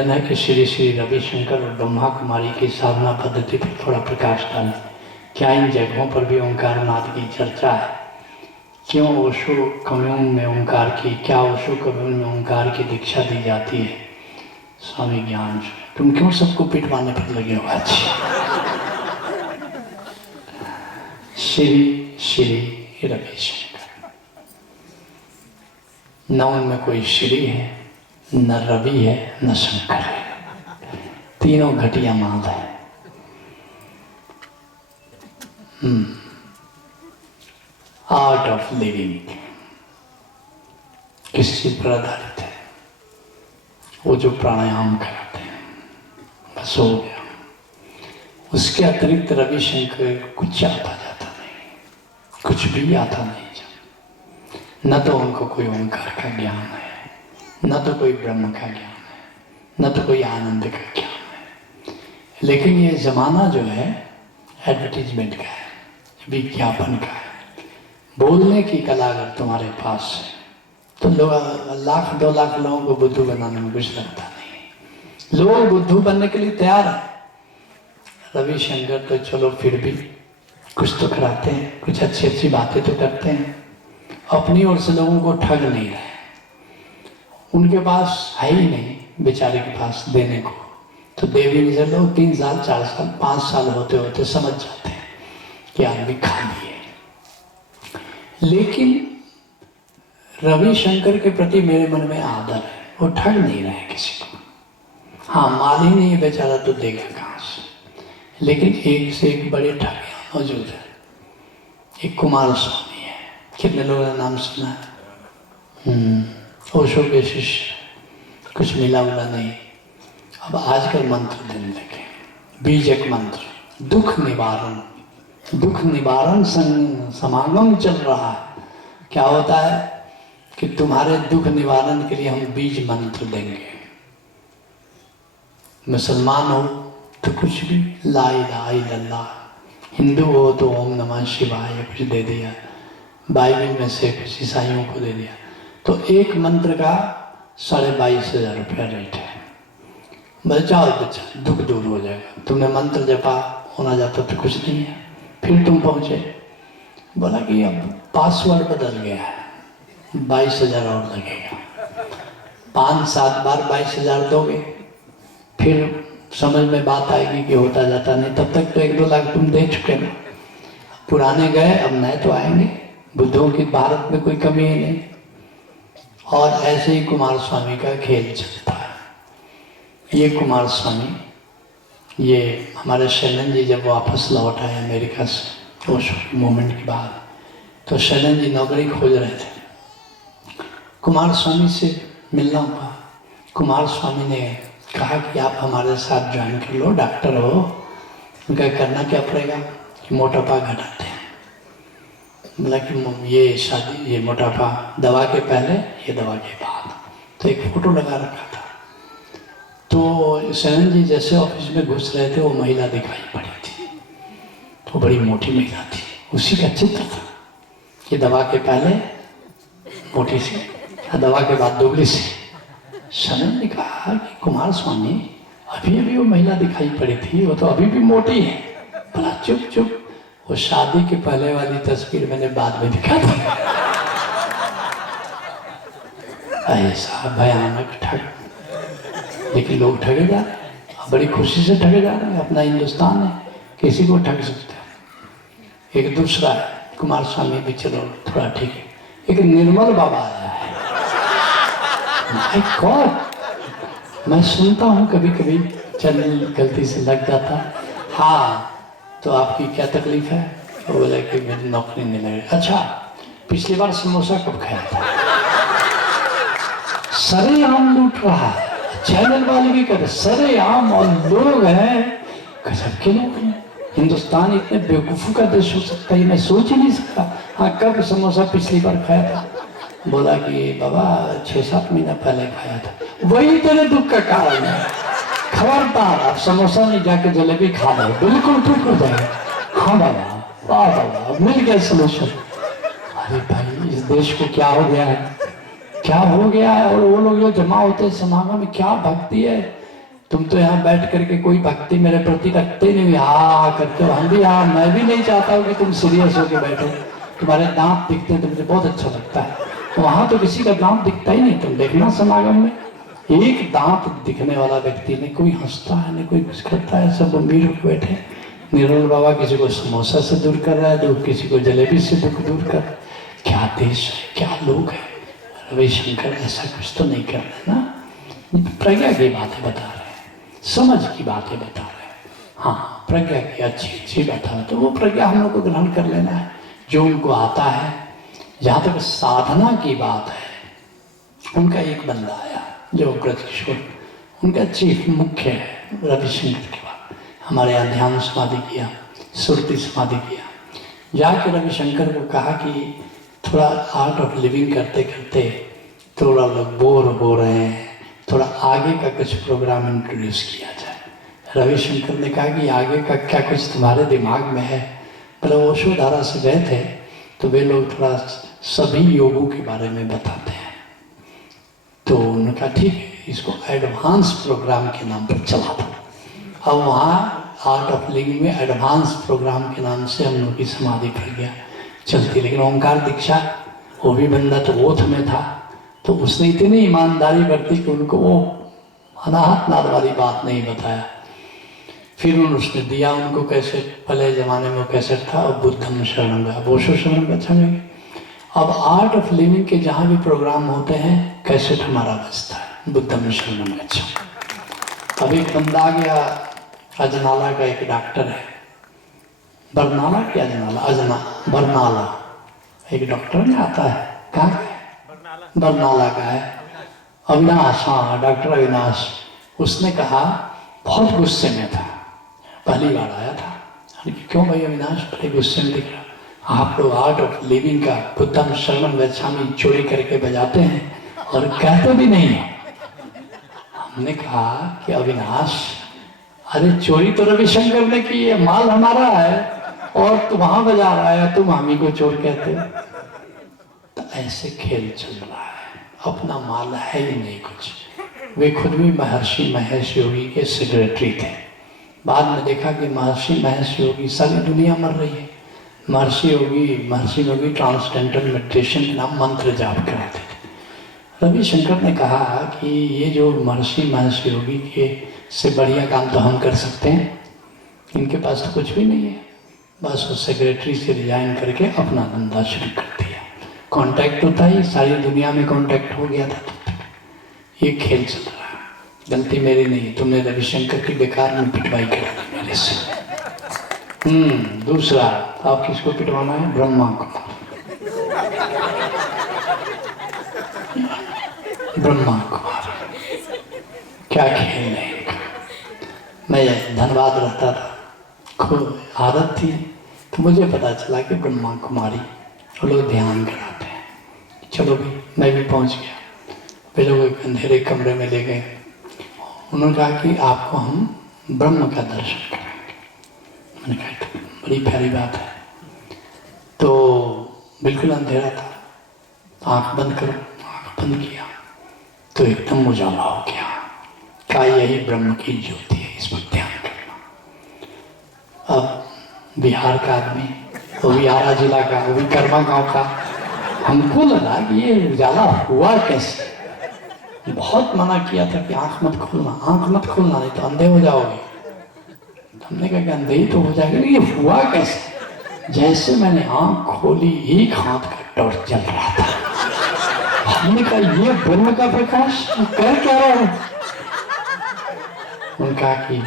है कि श्री श्री रविशंकर और ब्रह्मा कुमारी की साधना पद्धति पर थोड़ा प्रकाश डालें। क्या इन जगहों पर भी ओंकार नाद की चर्चा है? क्यों ओशो कम्यून में ओंकार की, क्या ओशो कम्यून में ओंकार की दीक्षा दी जाती है? स्वामी ज्ञान, तुम क्यों सबको पिटवाने पर लगे हो आज? श्री श्री रविशंकर, न उनमें कोई श्री है, न रवि है, न शंकर है, तीनों घटिया माल है। आर्ट ऑफ लिविंग किस चीज पर आधारित है? वो जो प्राणायाम कराते हैं, बस हो गया। उसके अतिरिक्त रविशंकर कुछ आता जाता नहीं, कुछ भी आता नहीं। न तो उनको कोई ओंकार का ज्ञान है, न तो कोई ब्रह्म का ज्ञान है, न तो कोई आनंद का ज्ञान है। लेकिन ये जमाना जो है एडवर्टीजमेंट का है, विज्ञापन का है। बोलने की कला अगर तुम्हारे पास है तो लोग 1,00,000 2,00,000 लोगों को बुद्धू बनाने में कुछ लगता नहीं। लोग बुद्धू बनने के लिए तैयार है। रविशंकर तो चलो फिर भी कुछ तो कराते हैं, कुछ अच्छी अच्छी बातें तो करते हैं, अपनी ओर से लोगों को ठग नहीं रहे। उनके पास है ही नहीं बेचारे के पास देने को, तो देवी ने लोग 3 साल 4 साल 5 साल होते होते समझ जाते हैं कि आदमी खाली है। लेकिन रविशंकर के प्रति मेरे मन में आदर है, वो ठग नहीं रहे किसी को। हाँ, माल ही नहीं है बेचारा तो देगा कहाँ से। लेकिन एक से एक बड़े ठग मौजूद है। एक कुमार स्वामी है, कितने लोगों ने नाम सुना है? ओशो के शिष्य, कुछ मिला उला नहीं। अब आजकल मंत्र देने लगे, बीजक मंत्र, दुख निवारण, दुख निवारण समागम चल रहा है। क्या होता है कि तुम्हारे दुख निवारण के लिए हम बीज मंत्र देंगे। मुसलमान हो तो कुछ भी, ला इलाहा इल्लल्लाह, हिंदू हो तो ओम नमः शिवाय कुछ दे दिया, बाइबल में से कुछ ईसाइयों को दे दिया। तो एक मंत्र का 22,500 रुपया रेट है। बचा बच्चा दुख दूर हो जाएगा। तुमने मंत्र जपा, होना जाता तो कुछ नहीं है। फिर तुम पहुंचे, बोला कि अब पासवर्ड बदल गया है, 22,000 और लगेगा। 5-7 बार 22,000 दोगे, फिर समझ में बात आएगी कि होता जाता नहीं। तब तक तो 1-2 लाख तुम दे चुके ना। पुराने गए, अब नए तो आएंगे। बुद्धों की भारत में कोई कमी ही नहीं। और ऐसे ही कुमार स्वामी का खेल चलता है। ये कुमार स्वामी, ये हमारे शैलन जी जब वापस लौट आए अमेरिका से ओशो मूवमेंट के बाद, तो शैलन जी नौकरी खोज रहे थे। कुमार स्वामी से मिलना हुआ। कुमार स्वामी ने कहा कि आप हमारे साथ ज्वाइन कर लो, डॉक्टर हो। उनका करना क्या पड़ेगा कि मोटापा घटाते हैं। बोला कि ये शादी, ये मोटापा दवा के पहले, ये दवा के बाद। तो एक फोटो लगा रखा था। तो शरण जी जैसे ऑफिस में घुस रहे थे, वो महिला दिखाई पड़ी थी। तो बड़ी मोटी महिला थी, उसी का चित्र था। ये दवा के पहले मोटी सी, दवा के बाद दुबली सी। शरण ने कहा कि कुमार स्वामी, अभी अभी वो महिला दिखाई पड़ी थी, वो तो अभी भी मोटी है। बोला चुप चुप, वो शादी के पहले वाली तस्वीर मैंने बाद में दिखा दी। ऐसा भयानक ठग। लेकिन लोग ठगे जा रहे हैं, बड़ी खुशी से ठगे जा रहे हैं। अपना हिंदुस्तान है, किसी को ठग सकते हैं। एक दूसरा है, कुमार स्वामी भी चलो थोड़ा ठीक है। एक निर्मल बाबा आया है। माय गॉड, मैं सुनता हूँ कभी कभी, चैनल गलती से लग जाता। हाँ, तो आपकी क्या तकलीफ है? वो बोले कि मेरी नौकरी नहीं लगी। अच्छा, पिछली बार समोसा कब खाया था? सरेआम लूट रहा है, चैनल वाले भी कर सरेआम। और लोग हैं गजब के लोग हैं। हिंदुस्तान इतने बेवकूफ़ों का देश हो सकता है, मैं सोच ही नहीं सकता। हाँ, कब समोसा पिछली बार खाया था? बोला कि बाबा 6-7 महीना पहले खाया था। वही तेरे दुख का कारण है। खबरदार, अब समोसा नहीं, जाके जलेबी खा लो, बिल्कुल ठीक हो जाएगा। हाँ बाबा, वाह बाबा, मिल गया सोल्यूशन। अरे भाई, इस देश को क्या हो गया है, क्या हो गया है? और वो लोग जो जमा होते हैं समागम में, क्या भक्ति है। तुम तो यहाँ बैठ करके कोई भक्ति मेरे प्रति रखते नहीं, हाँ करते हो, हम भी हाँ, मैं भी नहीं चाहता हूँ कि तुम सीरियस होके बैठो, तुम्हारे दांत दिखते हैं तो मुझे बहुत अच्छा लगता है। वहां तो किसी का दांत दिखता ही नहीं, तुम देखना समागम में एक दांत दिखने वाला व्यक्ति नहीं, कोई हंसता है नहीं कोई कुछ करता है, सब गंभीर होकर बैठे। निरोल बाबा किसी को समोसा से दूर कर रहा है, दुख किसी को जलेबी से दुख दूर कर। क्या देश है, क्या लोग है। रविशंकर ऐसा कुछ तो नहीं कर रहे ना, प्रज्ञा की बातें बता रहे हैं, समझ की बातें बता रहे हैं। हाँ, प्रज्ञा की अच्छी अच्छी बता रहे, तो वो प्रज्ञा हम लोग को ग्रहण कर लेना है जो उनको आता है। जहाँ तक साधना की बात है, उनका एक बंदा आया जो ब्रजकिशोर, उनका चीफ मुख्य है रविशंकर के बाद। हमारे यहाँ ध्यान समाधि किया, सुरति समाधि किया। जाके रविशंकर को कहा कि थोड़ा आर्ट ऑफ लिविंग करते करते थोड़ा लोग बोर हो रहे हैं, थोड़ा आगे का कुछ प्रोग्राम इंट्रोड्यूस किया जाए। रविशंकर ने कहा कि आगे का क्या कुछ तुम्हारे दिमाग में है। मतलब ओशोधारा से गए थे तो वे लोग थोड़ा सभी योगों के बारे में बताते हैं, तो उन्होंने कहा ठीक है, इसको एडवांस प्रोग्राम के नाम पर चला दो। अब वहाँ आर्ट ऑफ लिविंग में एडवांस प्रोग्राम के नाम से हम लोग की समाधि प्रज्ञा चलती। लेकिन ओंकार दीक्षा, वो भी बंदा तो ओथ में था, तो उसने इतनी ईमानदारी बरती कि उनको वो अनाहत नाद वाली बात नहीं बताया। फिर उसने दिया उनको कैसे, पहले ज़माने में वो कैसे था, अब बुद्धम शरणम गया, बोशो शरणम गच्छामि। अब आर्ट ऑफ लिविंग के जहाँ भी प्रोग्राम होते हैं कैसेट हमारा बजता है, बुद्धम शरणम गच्छामि। अब एक बंदा आ गया, अजनाला का एक डॉक्टर है, बरनाला क्या अजना बरनाला एक डॉक्टर में आता है, कहाँ का है, बरनाला का है, अविनाश, हाँ डॉक्टर अविनाश। उसने कहा, बहुत गुस्से में था, पहली बार आया था, क्यों भाई अविनाश बड़े गुस्से में दिख रहा, आप लोग आर्ट ऑफ लिविंग का बुद्धम शरणम गच्छामि चोरी करके बजाते हैं और कहते भी नहीं है। हमने कहा कि अविनाश, अरे चोरी तो रविशंकर ने की है, माल हमारा है और तू वहां बजा रहा है, तुम हामी को चोर कहते हो। तो ऐसे खेल चल रहा है, अपना माल है ही नहीं कुछ। वे खुद भी महर्षि महेश योगी के सेक्रेटरी थे। बाद में देखा कि महर्षि महेश योगी, सारी दुनिया मर रही है, महर्षि योगी ट्रांसडेंटल मेडिटेशन के नाम मंत्र जाप कराते थे। रविशंकर ने कहा कि ये जो महर्षि महेश योगी के से बढ़िया काम तो हम कर सकते हैं, इनके पास तो कुछ भी नहीं है। बस वो सेक्रेटरी से रिजाइन करके अपना धंधा शुरू कर दिया। कांटेक्ट होता ही, सारी दुनिया में कांटेक्ट हो गया था। ये खेल चल रहा है, गलती मेरी नहीं, तुमने रविशंकर की बेकार में पिटवाई करा दी मेरे से। दूसरा, आप किसको पिटवाना है, ब्रह्मा को। ब्रह्मा कुमार, क्या खेल है इनका। मैं धनबाद रहता था, खूब आदत थी, तो मुझे पता चला कि ब्रह्मा कुमारी वो लोग ध्यान कराते हैं। चलो भी, मैं भी पहुंच गया। वे लोग एक अंधेरे कमरे में ले गए, उन्होंने कहा कि आपको हम ब्रह्म का दर्शन कराएंगे। मैंने कहा तो बड़ी प्यारी बात है। तो बिल्कुल अंधेरा था, आँख बंद करो, आँख बंद किया तो एकदम उजाला हो गया। कहा यही ब्रह्म की ज्योति है, इस पर ध्यान करना। अब बिहार का आदमी, वो भी आरा जिला का, वो भी कर्मा गांव का, हमको लगा कि ये उजाला हुआ कैसे। बहुत मना किया था कि आंख मत खोलना, आंख मत खोलना, नहीं तो अंधे हो जाओगे। हमने कहा कि अंधे ही तो हो जाएगा, ये हुआ कैसे। जैसे मैंने आंख खोली, एक हाथ का टॉर्च जल रहा था। हमने कहा ये ब्रह्म का प्रकाश, कर क्या रहा है। उनका कि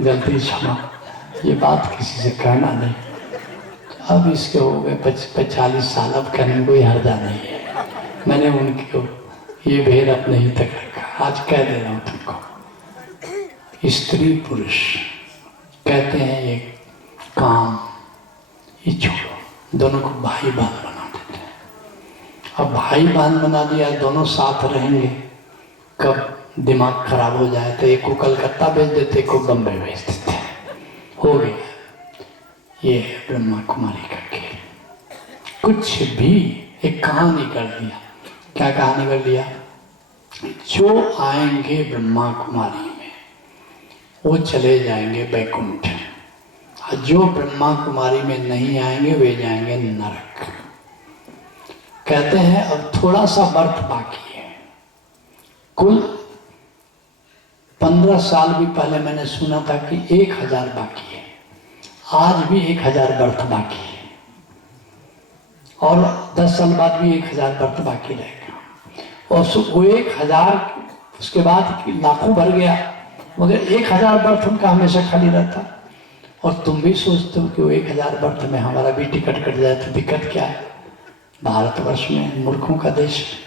गलती क्षमा, ये बात किसी से कहना नहीं। अब इसके हो गए 40 साल, अब कहने कोई हर्जा नहीं है। मैंने उनको ये भेद अपने ही तक रखा। आज कह दे रहा हूँ तुमको, स्त्री पुरुष कहते हैं ये काम, ये छोड़ो, दोनों को भाई बहन बना देते हैं। अब भाई बहन बना दिया, दोनों साथ रहेंगे, कब दिमाग खराब हो जाए तो एक को कलकत्ता भेज देते, एक को बम्बई भेज देते, हो गया। ये है ब्रह्मा कुमारी का खेल। कुछ भी एक कहानी कर दिया। क्या कहानी कर दिया, जो आएंगे ब्रह्मा कुमारी में वो चले जाएंगे वैकुंठ, और जो ब्रह्मा कुमारी में नहीं आएंगे वे जाएंगे नरक। कहते हैं अब थोड़ा सा वर्ष बाकी है। कुल 15 साल भी पहले मैंने सुना था कि 1000 बाकी है, आज भी 1000 वर्ष बाकी है, और 10 साल बाद भी 1000 वर्ष बाकी रहेगा। और वो 1000 उसके बाद लाखों भर गया, मगर 1000 वर्ष उनका हमेशा खाली रहता। और तुम भी सोचते हो कि वो 1000 वर्ष में हमारा भी टिकट कट जाए तो दिक्कत क्या है? भारतवर्ष में मूर्खों का देश है,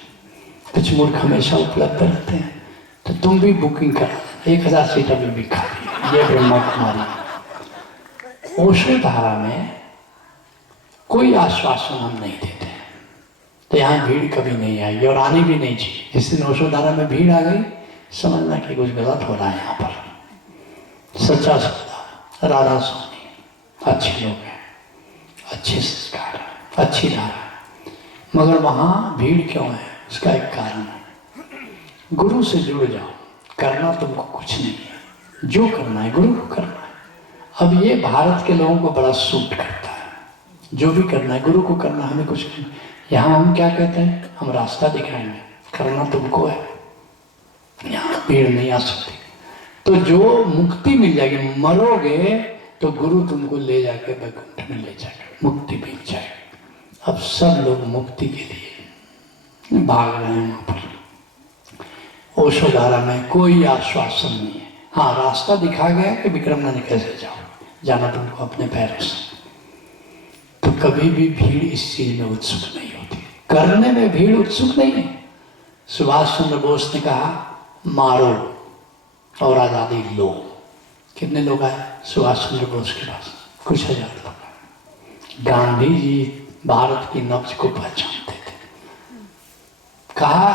कुछ मूर्ख हमेशा उपलब्ध रहते हैं, तो तुम भी बुकिंग करा, 1000 सीट अभी भी खाली। ये ब्रह्मा कुमारी। ओशो धारा में कोई आश्वासन हम नहीं देते, तो यहाँ भीड़ कभी नहीं आएगी और आनी भी नहीं चाहिए। जिस दिन ओशो धारा में भीड़ आ गई, समझना कि कुछ गलत हो रहा है यहाँ पर। सच्चा सौदा, राधा स्वामी अच्छे लोग हैं, अच्छे संस्कार है, अच्छी धारा है, मगर वहाँ भीड़ क्यों है? उसका एक कारण है। गुरु से जुड़ जाओ, करना तुमको कुछ नहीं है, जो करना है गुरु को करना है। अब ये भारत के लोगों को बड़ा सूट करता है, जो भी करना है गुरु को करना, हमें कुछ नहीं। यहाँ हम क्या कहते हैं? हम रास्ता दिखाएंगे, करना तुमको है, यहाँ भीड़ नहीं आ सकती। तो जो मुक्ति मिल जाएगी, मरोगे तो गुरु तुमको ले जाके वैकुंठ में ले जाएगा, मुक्ति मिल जाएगी। अब सब लोग मुक्ति के लिए भाग रहे हैं वहां पर। ओशो धारा में कोई आश्वासन नहीं है। हाँ, रास्ता दिखा गया कि विक्रमगंज कैसे जाओ, जाना तुमको अपने पैरों से। तो कभी भी भीड़ इस चीज में उत्सुक नहीं होती, करने में भीड़ उत्सुक नहीं है। सुभाष चंद्र बोस ने कहा मारो और आजादी लो। कितने लोग आए सुभाष चंद्र बोस के पास? कुछ हजार लोग। गांधी जी भारत की नब्ज को पहचानते थे, कहा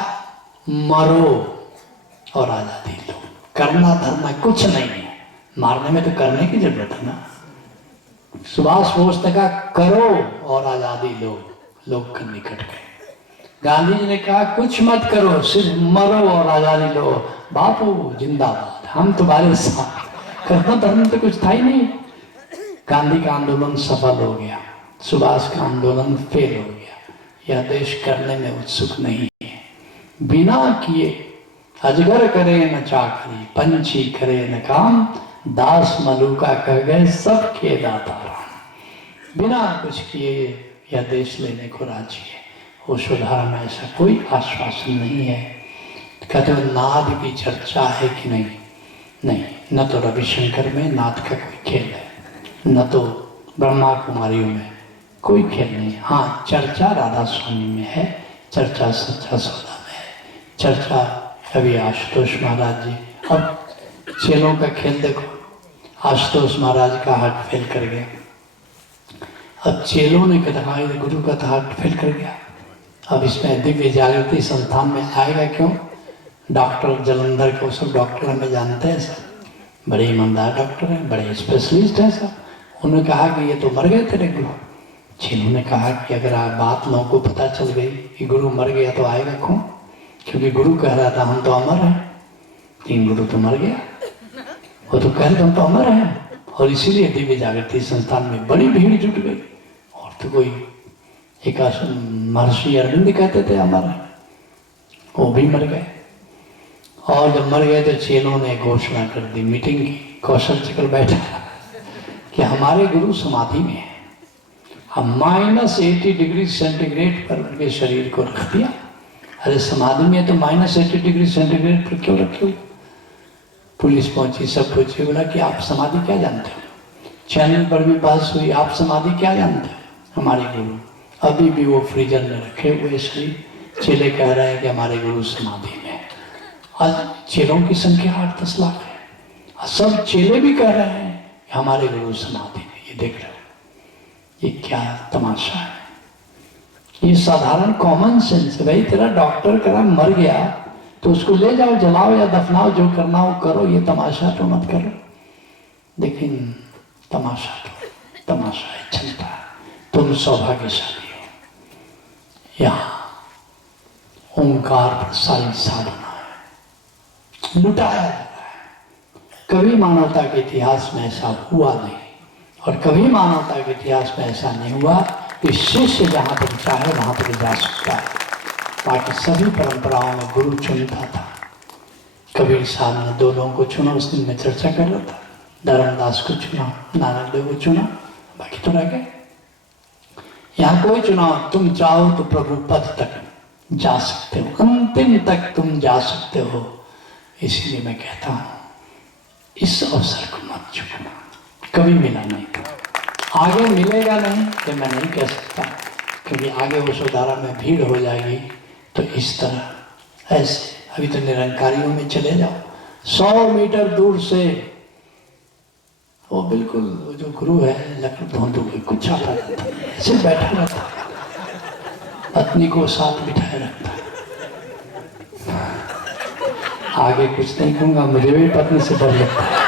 मरो और आजादी लो। करना धरना कुछ नहीं है, मारने में तो करने की जरूरत है ना। सुभाष बोस ने कहा करो और आजादी लो, लोग निकट गए। गांधी जी ने कहा कुछ मत करो, सिर्फ मरो और आजादी लो। बापू जिंदाबाद, हम तुम्हारे साथ। करना धरना तो कुछ था ही नहीं। गांधी का आंदोलन सफल हो गया, सुभाष का आंदोलन फेल हो गया। यह देश करने में उत्सुक नहीं है। बिना किए अजगर करे न चाकरी, पंछी करे न काम, दास मलुका कह गए सबके दाता राम। बिना कुछ किए यह देश लेने को राजी है। ओशो धारा में ऐसा कोई आश्वासन नहीं है। कहते हो नाद की चर्चा है कि नहीं? नहीं, न तो रविशंकर में नाद का कोई खेल है, न तो ब्रह्मा कुमारियों में कोई खेल नहीं। हाँ, चर्चा राधा स्वामी में है, चर्चा सच्चा सौदा में है, चर्चा अभी आशुतोष महाराज जी। अब चेलों का खेल देखो, आशुतोष महाराज का हार्ट फेल कर गया। अब चेलों ने कहा गुरु का तो हार्ट फेल कर गया, अब इसमें दिव्य जागृति संस्थान में आएगा क्यों? डॉक्टर जलंधर को, सब डॉक्टर हमें जानते हैं, सब बड़े ईमानदार डॉक्टर हैं, बड़े स्पेशलिस्ट हैं सब। उन्होंने कहा कि ये तो मर गए तेरे गुरु। जिन्होंने कहा कि अगर बात लोगों को पता चल गई कि गुरु मर गया तो आएगा कौन? क्योंकि गुरु कह रहा था हम तो अमर हैं, लेकिन गुरु तो मर गया। वो तो कह रहे हम तो अमर हैं, और इसीलिए दिव्य जागृति संस्थान में बड़ी भीड़ जुट गई। और तो कोई एक महर्षि अरविंद कहते थे अमर है, वो भी मर गए। और जब मर गए तो चेलों ने घोषणा कर दी, मीटिंग की, कौशल चक्र बैठा कि हमारे गुरु समाधि में है। हम -80 डिग्री सेंटीग्रेड पर उनके शरीर को रख दिया। अरे समाधि में तो -80 डिग्री सेंटीग्रेड पर क्यों रखे हो? पुलिस पहुंची, सब पूछे, बोला कि आप समाधि क्या जानते हो? चैनल पर भी बात हुई, आप समाधि क्या जानते हो? हमारे गुरु अभी भी वो फ्रीजर में रखे हुए शरीर। चेले कह रहे हैं कि हमारे गुरु समाधि में। आज चेलों की संख्या 8-10 लाख है, सब चेले भी कह रहे हैं कि हमारे गुरु समाधि में। ये देख रहे हो, ये क्या तमाशा है? ये साधारण कॉमन सेंस है। भाई तेरा डॉक्टर करा मर गया तो उसको ले जाओ, जलाओ या दफनाओ, जो करना हो करो, ये तमाशा तो मत करो। लेकिन तमाशा तो तमाशा है, चलता है। तुम सौभाग्यशाली हो, यहाँ ओंकार पर सारी साधना है। लुटाया जा रहा है। कभी मानवता के इतिहास में ऐसा हुआ नहीं, और कभी मानवता के इतिहास में ऐसा नहीं हुआ कि शिष्य जहाँ तक चाहे वहाँ तक जा सकता है। बाकी सभी परंपराओं में गुरु चुनता था। कबीर साहब ने 2 लोगों को चुना, उस दिन में चर्चा कर रहा था। धर्मदास को चुना, नानक देव को चुना, बाकी तो रह गए। यहाँ कोई चुनाव, तुम चाहो तो प्रभु पद तक जा सकते हो, अंतिम तक तुम जा सकते हो। इसीलिए मैं कहता हूँ इस अवसर को मत चुकना, कभी मिला नहीं था, आगे मिलेगा नहीं ये मैं नहीं कह सकता, क्योंकि आगे वसुधारा में भीड़ हो जाएगी। तो इस तरह ऐसे अभी तो निरंकारियों में चले जाओ, 100 मीटर दूर से वो बिल्कुल वो जो गुरु है लकड़ धोंधू कुछ आता रहता, ऐसे बैठा रहता, पत्नी को साथ बिठाए रखता। आगे कुछ नहीं कहूंगा, मुझे भी पत्नी से डर लगता है।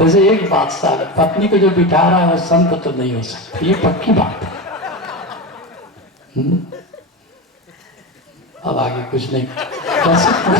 वैसे एक बात साहब, पत्नी को जो बिठा रहा है वो संत तो नहीं हो सकता, ये पक्की बात है। अब आगे कुछ नहीं,